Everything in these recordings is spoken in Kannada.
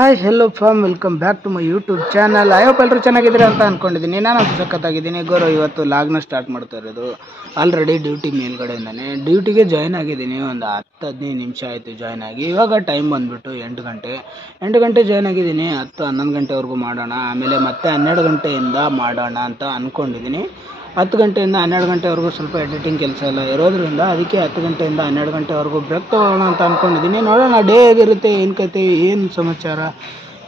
Hi hello from welcome back to my YouTube channel. I hope ಎಲ್ಲರೂ ಚೆನ್ನಾಗಿದ್ದೀರಿ ಅಂತ ಅಂದ್ಕೊಂಡಿದ್ದೀನಿ. ನಾನು ಸಖತ್ತಾಗಿದ್ದೀನಿ. ಗೌರವ ಇವತ್ತು ಲಾಗ್ನ ಸ್ಟಾರ್ಟ್ ಮಾಡ್ತಾ ಇರೋದು ಆಲ್ರೆಡಿ ಡ್ಯೂಟಿ ಮೇಲ್ಗಡೆಯಿಂದಾನೆ. ಡ್ಯೂಟಿಗೆ ಜಾಯ್ನ್ ಆಗಿದ್ದೀನಿ. ಒಂದು 10-15 ನಿಮಿಷ ಆಯಿತು ಜಾಯ್ನ್ ಆಗಿ. ಇವಾಗ ಟೈಮ್ ಬಂದುಬಿಟ್ಟು 8 ಗಂಟೆ ಜಾಯ್ನ್ ಆಗಿದ್ದೀನಿ. 10-11 ಗಂಟೆವರೆಗೂ ಮಾಡೋಣ, ಆಮೇಲೆ ಮತ್ತೆ 12 ಗಂಟೆಯಿಂದ ಮಾಡೋಣ ಅಂತ ಅಂದ್ಕೊಂಡಿದ್ದೀನಿ. 10 ಗಂಟೆಯಿಂದ 12 ಗಂಟೆವರೆಗೂ ಸ್ವಲ್ಪ ಎಡಿಟಿಂಗ್ ಕೆಲಸ ಎಲ್ಲ ಇರೋದ್ರಿಂದ ಅದಕ್ಕೆ 10 ಗಂಟೆಯಿಂದ 12 ಗಂಟೆವರೆಗೂ ಬ್ರೇಕ್ ತೊಗೊಳ್ಳೋಣ ಅಂತ ಅಂದ್ಕೊಂಡಿದ್ದೀನಿ. ನೋಡೋಣ ಡೇ ಹೇಗಿರುತ್ತೆ, ಏನು ಕತೆ, ಏನು ಸಮಾಚಾರ,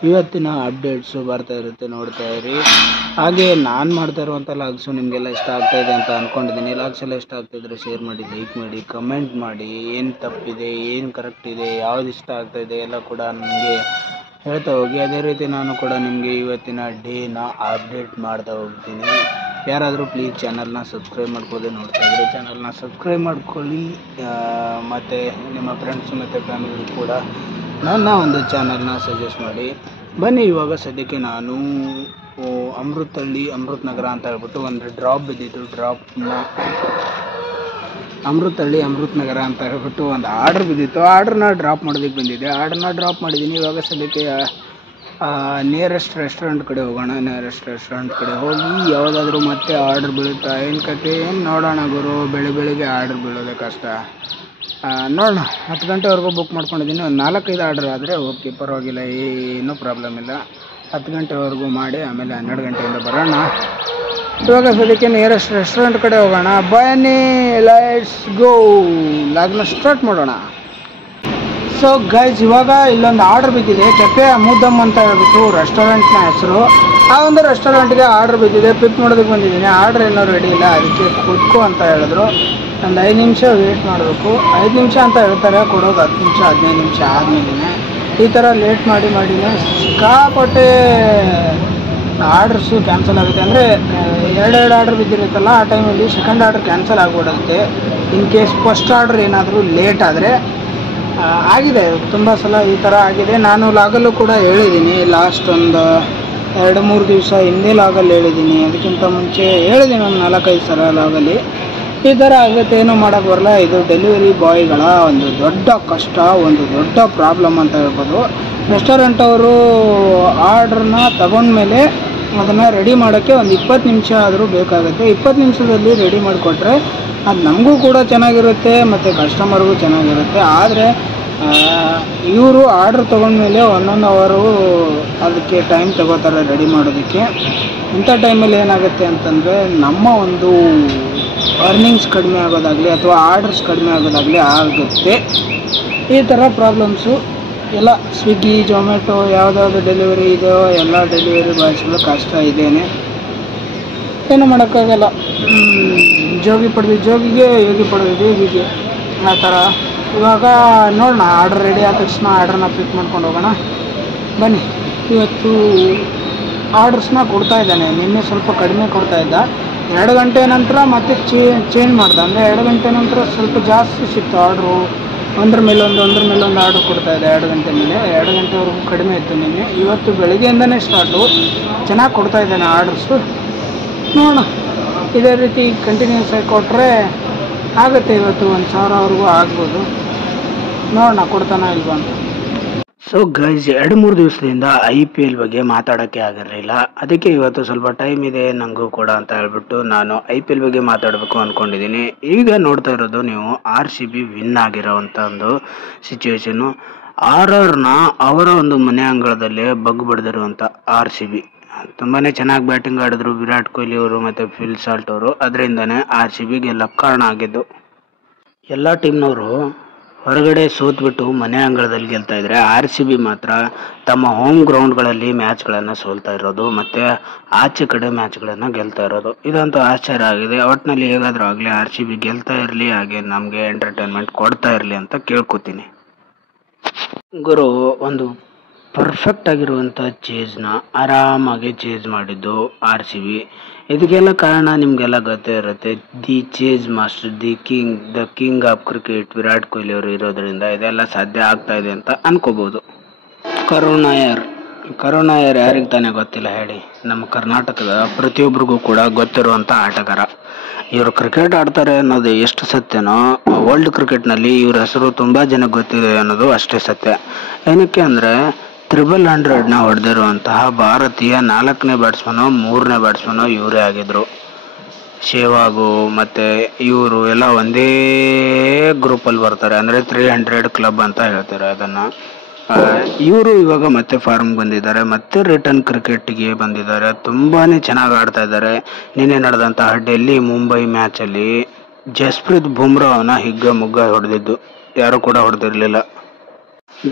ಇವತ್ತಿನ ಅಪ್ಡೇಟ್ಸು ಬರ್ತಾ ಇರುತ್ತೆ, ನೋಡ್ತಾ ಇರಿ. ಹಾಗೆ ನಾನು ಮಾಡ್ತಾ ಇರುವಂಥ ಲಾಗ್ಸು ನಿಮಗೆಲ್ಲ ಇಷ್ಟ ಆಗ್ತಾಯಿದೆ ಅಂತ ಅಂದ್ಕೊಂಡಿದ್ದೀನಿ. ಲಾಗ್ಸ್ ಎಲ್ಲ ಇಷ್ಟ ಆಗ್ತಾಯಿದ್ರೆ ಶೇರ್ ಮಾಡಿ, ಲೈಕ್ ಮಾಡಿ, ಕಮೆಂಟ್ ಮಾಡಿ. ಏನು ತಪ್ಪಿದೆ, ಏನು ಕರೆಕ್ಟ್ ಇದೆ, ಯಾವ್ದು ಇಷ್ಟ ಆಗ್ತಾಯಿದೆ ಎಲ್ಲ ಕೂಡ ನನಗೆ ಹೇಳ್ತಾ ಹೋಗಿ. ಅದೇ ರೀತಿ ನಾನು ಕೂಡ ನಿಮಗೆ ಇವತ್ತಿನ ಡೇನ ಅಪ್ಡೇಟ್ ಮಾಡ್ತಾ ಹೋಗ್ತೀನಿ. ಯಾರಾದರೂ ಪ್ಲೀಸ್ ಚಾನಲ್ನ ಸಬ್ಸ್ಕ್ರೈಬ್ ಮಾಡ್ಕೋದೆ ನೋಡ್ತಾ ಇದ್ದರೆ ಚಾನಲ್ನ ಸಬ್ಸ್ಕ್ರೈಬ್ ಮಾಡ್ಕೊಳ್ಳಿ. ಮತ್ತು ನಿಮ್ಮ ಫ್ರೆಂಡ್ಸು ಮತ್ತು ಫ್ಯಾಮಿಲಿ ಕೂಡ ನನ್ನ ಒಂದು ಚಾನಲ್ನ ಸಜೆಸ್ಟ್ ಮಾಡಿ. ಬನ್ನಿ ಇವಾಗ ಸದ್ಯಕ್ಕೆ ನಾನು ಅಮೃತ್ ನಗರ ಅಂತ ಹೇಳ್ಬಿಟ್ಟು ಒಂದು ಡ್ರಾಪ್ ಬಿದ್ದಿದ್ದು, ಡ್ರಾಪ್ನ ಅಮೃತ್ ನಗರ ಅಂತ ಹೇಳ್ಬಿಟ್ಟು ಒಂದು ಆರ್ಡ್ರ್ ಬಿದ್ದಿತ್ತು. ಆರ್ಡ್ರನ್ನ ಡ್ರಾಪ್ ಮಾಡೋದಕ್ಕೆ ಬಂದಿದ್ದೆ. ಆರ್ಡ್ರನ್ನ ಡ್ರಾಪ್ ಮಾಡಿದ್ದೀನಿ. ಇವಾಗ ಸದ್ಯಕ್ಕೆ ನಿಯರೆಸ್ಟ್ ರೆಸ್ಟೋರೆಂಟ್ ಕಡೆ ಹೋಗೋಣ. ನಿಯರೆಸ್ಟ್ ರೆಸ್ಟೋರೆಂಟ್ ಕಡೆ ಹೋಗಿ ಯಾವುದಾದ್ರೂ ಮತ್ತೆ ಆರ್ಡ್ರ್ ಬೀಳುತ್ತಾ, ಏನು ಕತೆ, ಏನು ನೋಡೋಣ ಗುರು. ಬೆಳಿಗ್ಗೆ ಆರ್ಡ್ರ್ ಬೀಳೋದೇ ಕಷ್ಟ. ನೋಡೋಣ. 10 ಗಂಟೆವರೆಗೂ ಬುಕ್ ಮಾಡ್ಕೊಂಡಿದ್ದೀನಿ. ಒಂದು 4-5 ಆರ್ಡ್ರ್ ಆದರೆ ಓಕೆ, ಪರವಾಗಿಲ್ಲ, ಏನೂ ಪ್ರಾಬ್ಲಮ್ ಇಲ್ಲ. 10 ಗಂಟೆವರೆಗೂ ಮಾಡಿ ಆಮೇಲೆ 12 ಗಂಟೆಯಿಂದ ಬರೋಣ. ಇವಾಗ ಸದ್ಯಕ್ಕೆ ನಿಯರೆಸ್ಟ್ ರೆಸ್ಟೋರೆಂಟ್ ಕಡೆ ಹೋಗೋಣ. ಬನ್ನಿ, ಲೆಟ್ಸ್ ಗೋ. ಲಾಗ್ನ ಸ್ಟಾರ್ಟ್ ಮಾಡೋಣ. ಸೊ ಗೈಸ್, ಇವಾಗ ಇಲ್ಲೊಂದು ಆರ್ಡ್ರ್ ಬಿದ್ದಿದೆ. ಕೆಫೆ ಅಮುದಮ್ ಅಂತ ಹೇಳ್ಬಿಟ್ಟು ರೆಸ್ಟೋರೆಂಟ್ನ ಹೆಸರು. ಆ ಒಂದು ರೆಸ್ಟೋರೆಂಟ್ಗೆ ಆರ್ಡ್ರ್ ಬಿದ್ದಿದೆ. ಪಿಕ್ ಮಾಡೋದಕ್ಕೆ ಬಂದಿದ್ದೀನಿ. ಆರ್ಡ್ರ್ ಏನೋ ರೆಡಿ ಇಲ್ಲ, ಅದಕ್ಕೆ ಕೂತ್ಕೋ ಅಂತ ಹೇಳಿದ್ರು. ಒಂದು 5 ನಿಮಿಷ ವೇಟ್ ಮಾಡಬೇಕು. 5 ನಿಮಿಷ ಅಂತ ಹೇಳ್ತಾರೆ, ಕೊಡೋದು 10 ನಿಮಿಷ 15 ನಿಮಿಷ ಆದಮೇಲೆ. ಈ ಥರ ಲೇಟ್ ಮಾಡಿನೇ ಸಿಕ್ಕಾಪಟ್ಟೆ ಆರ್ಡ್ರಸ್ಸು ಕ್ಯಾನ್ಸಲ್ ಆಗುತ್ತೆ. ಅಂದರೆ 2 ಆರ್ಡ್ರ್ ಬಿದ್ದಿರುತ್ತಲ್ಲ, ಆ ಟೈಮಲ್ಲಿ ಸೆಕೆಂಡ್ ಆರ್ಡ್ರ್ ಕ್ಯಾನ್ಸಲ್ ಆಗಿಬಿಡುತ್ತೆ. ಇನ್ ಕೇಸ್ ಫಸ್ಟ್ ಆರ್ಡ್ರ್ ಏನಾದರೂ ಲೇಟ್ ಆದರೆ. ಆಗಿದೆ ತುಂಬ ಸಲ ಈ ಥರ ಆಗಿದೆ. ನಾನು ಲಾಗಲ್ಲೂ ಕೂಡ ಹೇಳಿದ್ದೀನಿ. ಲಾಸ್ಟ್ ಒಂದು 2-3 ದಿವಸ ಹಿಂದೆ ಲಾಗಲ್ಲಿ ಹೇಳಿದ್ದೀನಿ. ಅದಕ್ಕಿಂತ ಮುಂಚೆ ಹೇಳಿದ್ದೀನಿ ಒಂದು 4-5 ಸಲ ಲಾಗಲ್ಲಿ. ಈ ಥರ ಆಗುತ್ತೆ, ಏನೂ ಮಾಡೋಕ್ಕೆ ಬರಲ್ಲ. ಇದು ಡೆಲಿವರಿ ಬಾಯ್ಗಳ ಒಂದು ದೊಡ್ಡ ಕಷ್ಟ, ಒಂದು ದೊಡ್ಡ ಪ್ರಾಬ್ಲಮ್ ಅಂತ ಹೇಳ್ಬೋದು. ರೆಸ್ಟೋರೆಂಟ್ ಅವರು ಆರ್ಡ್ರನ್ನ ತಗೊಂಡ್ಮೇಲೆ ಅದನ್ನು ರೆಡಿ ಮಾಡೋಕ್ಕೆ ಒಂದು 20 ನಿಮಿಷ ಆದರೂ ಬೇಕಾಗುತ್ತೆ. 20 ನಿಮಿಷದಲ್ಲಿ ರೆಡಿ ಮಾಡಿಕೊಟ್ರೆ ಅದು ನಮಗೂ ಕೂಡ ಚೆನ್ನಾಗಿರುತ್ತೆ ಮತ್ತು ಕಸ್ಟಮರ್ಗೂ ಚೆನ್ನಾಗಿರುತ್ತೆ. ಆದರೆ ಇವರು ಆರ್ಡ್ರ್ ತೊಗೊಂಡ್ಮೇಲೆ 1 ಅವರು ಅದಕ್ಕೆ ಟೈಮ್ ತಗೋತಾರೆ ರೆಡಿ ಮಾಡೋದಕ್ಕೆ. ಇಂಥ ಟೈಮಲ್ಲಿ ಏನಾಗುತ್ತೆ ಅಂತಂದರೆ ನಮ್ಮ ಒಂದು ಅರ್ನಿಂಗ್ಸ್ ಕಡಿಮೆ ಆಗೋದಾಗಲಿ ಅಥವಾ ಆರ್ಡರ್ಸ್ ಕಡಿಮೆ ಆಗೋದಾಗಲಿ ಆಗುತ್ತೆ. ಈ ಥರ ಪ್ರಾಬ್ಲಮ್ಸು ಎಲ್ಲ ಸ್ವಿಗ್ಗಿ, ಜೊಮ್ಯಾಟೊ, ಯಾವುದಾದ್ರು ಡೆಲಿವರಿ ಇದೆಯೋ ಎಲ್ಲ ಡೆಲಿವರಿ ಬಾಯ್ಸ್ಗಳು ಕಷ್ಟ ಇದೇನೆ, ಏನು ಮಾಡೋಕ್ಕಾಗಲ್ಲ. ಜೋಗಿಗೆ ಯೋಗಿ ಪಡೆದಿದೆ ಹೀಗೆ ಆ ಥರ. ಇವಾಗ ನೋಡೋಣ, ಆರ್ಡ್ರ್ ರೆಡಿ ಆದ ತಕ್ಷಣ ಆರ್ಡ್ರನ್ನ ಪಿಕ್ ಮಾಡ್ಕೊಂಡು ಹೋಗೋಣ. ಬನ್ನಿ. ಇವತ್ತು ಆರ್ಡರ್ಸ್ನ ಕೊಡ್ತಾಯಿದ್ದಾನೆ. ನಿನ್ನೆ ಸ್ವಲ್ಪ ಕಡಿಮೆ ಕೊಡ್ತಾಯಿದ್ದ. 2 ಗಂಟೆ ನಂತರ ಮತ್ತೆ ಚೇಂಜ್ ಮಾಡ್ದೆ. ಅಂದರೆ 2 ಗಂಟೆ ನಂತರ ಸ್ವಲ್ಪ ಜಾಸ್ತಿ ಸಿಕ್ತು ಆರ್ಡ್ರು. ಒಂದ್ರ ಮೇಲೆ ಒಂದು ಆರ್ಡ್ರ್ ಕೊಡ್ತಾಯಿದ್ದೆ 2 ಗಂಟೆ ಮೇಲೆ. 2 ಗಂಟೆವರೆಗೂ ಕಡಿಮೆ ಇತ್ತು ನಿನ್ನೆ. ಇವತ್ತು ಬೆಳಗ್ಗೆಯಿಂದನೇ ಸ್ಟಾರ್ಟು. ಚೆನ್ನಾಗಿ ಕೊಡ್ತಾಯಿದ್ದಾನೆ ಆರ್ಡರ್ಸು. ನೋಡೋಣ, ಇದೇ ರೀತಿ ಕಂಟಿನ್ಯೂಸ್ ಆಗಿ ಕೊಟ್ಟರೆ ಆಗುತ್ತೆ. ಇವತ್ತು 1,000ವರೆಗೂ ಆಗ್ಬೋದು. ನೋಡೋಣ ಕೊಡ್ತಾನ ಇಲ್ವಾ ಅಂತ. ಸೊ ಗೈಸ್, 2-3 ದಿವಸದಿಂದ IPL ಬಗ್ಗೆ ಮಾತಾಡೋಕ್ಕೆ ಆಗಿರಲಿಲ್ಲ. ಅದಕ್ಕೆ ಇವತ್ತು ಸ್ವಲ್ಪ ಟೈಮ್ ಇದೆ ನನಗೂ ಕೂಡ ಅಂತ ಹೇಳ್ಬಿಟ್ಟು ನಾನು IPL ಬಗ್ಗೆ ಮಾತಾಡಬೇಕು ಅಂದ್ಕೊಂಡಿದ್ದೀನಿ. ಈಗ ನೋಡ್ತಾ ಇರೋದು ನೀವು RCB ವಿನ್ ಆಗಿರೋವಂಥ ಒಂದು ಸಿಚುವೇಶನ್ನು. RRನ ಅವರ ಒಂದು ಮನೆ ಅಂಗಳದಲ್ಲೇ ಬಗ್ ಬಡ್ದಿರುವಂಥ RCB ತುಂಬಾ ಚೆನ್ನಾಗಿ ಬ್ಯಾಟಿಂಗ್ ಆಡಿದ್ರು ವಿರಾಟ್ ಕೊಹ್ಲಿ ಅವರು ಮತ್ತು ಫಿಲ್ ಸಾಲ್ಟ್ ಅವರು. ಅದರಿಂದನೇ RCB ಗೆಲ್ಲಕ್ಕೆ ಕಾರಣ ಆಗಿದ್ದು. ಎಲ್ಲ ಟೀಮ್ನವರು ಹೊರಗಡೆ ಸೋತ್ಬಿಟ್ಟು ಮನೆ ಅಂಗಳದಲ್ಲಿ ಗೆಲ್ತಾ ಇದ್ರೆ, RCB ಮಾತ್ರ ತಮ್ಮ ಹೋಮ್ ಗ್ರೌಂಡ್ಗಳಲ್ಲಿ ಮ್ಯಾಚ್ಗಳನ್ನು ಸೋಲ್ತಾ ಇರೋದು ಮತ್ತು ಆಚೆ ಕಡೆ ಮ್ಯಾಚ್ಗಳನ್ನು ಗೆಲ್ತಾ ಇರೋದು. ಇದಂತೂ ಆಶ್ಚರ್ಯ ಆಗಿದೆ. ಒಟ್ಟಿನಲ್ಲಿ ಹೇಗಾದರೂ ಆಗಲಿ RCB ಗೆಲ್ತಾ ಇರಲಿ, ಹಾಗೆ ನಮಗೆ ಎಂಟರ್ಟೈನ್ಮೆಂಟ್ ಕೊಡ್ತಾ ಇರಲಿ ಅಂತ ಕೇಳ್ಕೊತೀನಿ. ಗುರು, ಒಂದು ಪರ್ಫೆಕ್ಟ್ ಆಗಿರುವಂಥ ಚೇಜ್ನ ಆರಾಮಾಗಿ ಚೇಜ್ ಮಾಡಿದ್ದು RCB. ಇದಕ್ಕೆಲ್ಲ ಕಾರಣ ನಿಮಗೆಲ್ಲ ಗೊತ್ತೇ ಇರುತ್ತೆ. The chase master, the king of cricket Virat Kohli ಅವರು ಇರೋದ್ರಿಂದ ಇದೆಲ್ಲ ಸಾಧ್ಯ ಆಗ್ತಾ ಇದೆ ಅಂತ ಅನ್ಕೋಬೋದು. ಕರುಣಾಯರ್ ಯಾರಿಗೆ ತಾನೇ ಗೊತ್ತಿಲ್ಲ ಹೇಳಿ. ನಮ್ಮ ಕರ್ನಾಟಕದ ಪ್ರತಿಯೊಬ್ಬರಿಗೂ ಕೂಡ ಗೊತ್ತಿರುವಂಥ ಆಟಗಾರ. ಇವರು ಕ್ರಿಕೆಟ್ ಆಡ್ತಾರೆ ಅನ್ನೋದು ಎಷ್ಟು ಸತ್ಯನೋ, ವರ್ಲ್ಡ್ ಕ್ರಿಕೆಟ್ನಲ್ಲಿ ಇವ್ರ ಹೆಸರು ತುಂಬ ಜನಕ್ಕೆ ಗೊತ್ತಿದೆ ಅನ್ನೋದು ಅಷ್ಟೇ ಸತ್ಯ. ಏನಕ್ಕೆ ಅಂದರೆ 300ನ ಹೊಡೆದಿರುವಂತಹ ಭಾರತೀಯ 4ನೇ ಬ್ಯಾಟ್ಸ್ಮನ್ನು 3ನೇ ಬ್ಯಾಟ್ಸ್ಮನ್ನು ಇವರೇ ಆಗಿದ್ರು. ಶೇವಾಗು ಮತ್ತು ಇವರು ಎಲ್ಲ ಒಂದೇ ಗ್ರೂಪಲ್ಲಿ ಬರ್ತಾರೆ, ಅಂದರೆ 300 ಕ್ಲಬ್ ಅಂತ ಹೇಳ್ತಾರೆ ಅದನ್ನು. ಇವರು ಇವಾಗ ಮತ್ತೆ ಫಾರ್ಮ್ ಬಂದಿದ್ದಾರೆ, ಮತ್ತೆ ರಿಟರ್ನ್ ಕ್ರಿಕೆಟ್ಗೆ ಬಂದಿದ್ದಾರೆ. ತುಂಬಾ ಚೆನ್ನಾಗಿ ಆಡ್ತಾ ಇದ್ದಾರೆ. ನಿನ್ನೆ ನಡೆದಂತಹ ಡೆಲ್ಲಿ ಮುಂಬೈ ಮ್ಯಾಚಲ್ಲಿ ಜಸ್ಪ್ರೀತ್ ಬುಮ್ರಾಹ್ನ ಹಿಗ್ಗ ಮುಗ್ಗ ಹೊಡೆದಿದ್ದು ಯಾರು ಕೂಡ ಹೊಡೆದಿರಲಿಲ್ಲ.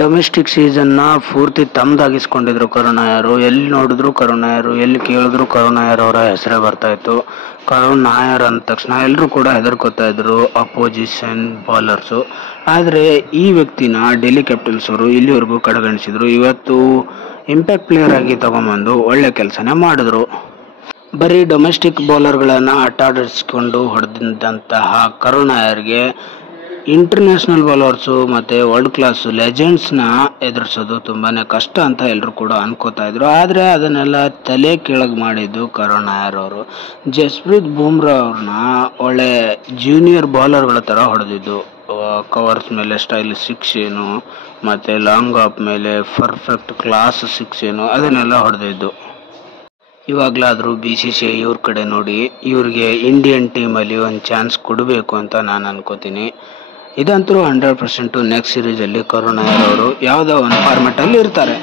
ಡೊಮೆಸ್ಟಿಕ್ ಸೀಸನ್ನ ಪೂರ್ತಿ ತಮ್ಮದಾಗಿಸ್ಕೊಂಡಿದ್ರು ಕರುಣಾಯರು. ಎಲ್ಲಿ ನೋಡಿದ್ರು ಕರುಣಾಯರು, ಎಲ್ಲಿ ಕೇಳಿದ್ರು ಕರುಣಾಯರ್ ಅವರ ಹೆಸರೇ ಬರ್ತಾಯಿತ್ತು. ಕರುಣಾಯರ್ ಅಂದ ತಕ್ಷಣ ಎಲ್ಲರೂ ಕೂಡ ಹೆದರ್ಕೋತಾ ಇದ್ರು ಅಪೋಸಿಷನ್ ಬಾಲರ್ಸು. ಆದರೆ ಈ ವ್ಯಕ್ತಿನ ಡೆಲ್ಲಿ ಕ್ಯಾಪಿಟಲ್ಸ್ ಅವರು ಇಲ್ಲಿವರೆಗೂ ಕಡೆಗಣಿಸಿದ್ರು. ಇವತ್ತು ಇಂಪ್ಯಾಕ್ಟ್ ಪ್ಲೇಯರ್ ಆಗಿ ತಗೊಂಬಂದು ಒಳ್ಳೆ ಕೆಲಸನೇ ಮಾಡಿದ್ರು. ಬರೀ ಡೊಮೆಸ್ಟಿಕ್ ಬೌಲರ್ಗಳನ್ನು ಆಟಾಡಿಸ್ಕೊಂಡು ಹೊಡೆದಂತಹ ಕರುಣಾಯರ್ಗೆ ಇಂಟರ್ನ್ಯಾಷನಲ್ ಬೌಲರ್ಸು ಮತ್ತು ವರ್ಲ್ಡ್ ಕ್ಲಾಸ್ ಲೆಜೆಂಡ್ಸ್ನ ಎದುರಿಸೋದು ತುಂಬಾ ಕಷ್ಟ ಅಂತ ಎಲ್ಲರೂ ಕೂಡ ಅನ್ಕೋತಾ ಇದ್ರು. ಆದರೆ ಅದನ್ನೆಲ್ಲ ತಲೆ ಕೆಳಗೆ ಮಾಡಿದ್ದು ಕರುಣಾಯರ್ ಅವರು. ಜಸ್ಪ್ರೀತ್ ಬುಮ್ರಾ ಅವ್ರನ್ನ ಒಳ್ಳೆ ಜೂನಿಯರ್ ಬೌಲರ್ಗಳ ಥರ ಹೊಡೆದಿದ್ದು. ಕವರ್ಸ್ ಮೇಲೆ ಸ್ಟೈಲ್ ಸಿಕ್ಸ್ ಏನು ಮತ್ತು ಲಾಂಗ್ ಆಫ್ ಮೇಲೆ ಪರ್ಫೆಕ್ಟ್ ಕ್ಲಾಸ್ ಸಿಕ್ಸ್ ಏನು ಅದನ್ನೆಲ್ಲ ಹೊಡೆದಿದ್ದು. ಇವಾಗಲಾದರೂ BCCI ಇವ್ರ ಕಡೆ ನೋಡಿ ಇವ್ರಿಗೆ ಇಂಡಿಯನ್ ಟೀಮಲ್ಲಿ ಒಂದು ಚಾನ್ಸ್ ಕೊಡಬೇಕು ಅಂತ ನಾನು ಅನ್ಕೋತೀನಿ. ಇದಂತೂ 100% ನೆಕ್ಸ್ಟ್ ಸೀರೀಸಲ್ಲಿ ಕರುಣಾಯರ್ ಅವರು ಯಾವುದೋ ಒಂದು ಫಾರ್ಮೆಟಲ್ಲಿ ಇರ್ತಾರೆ.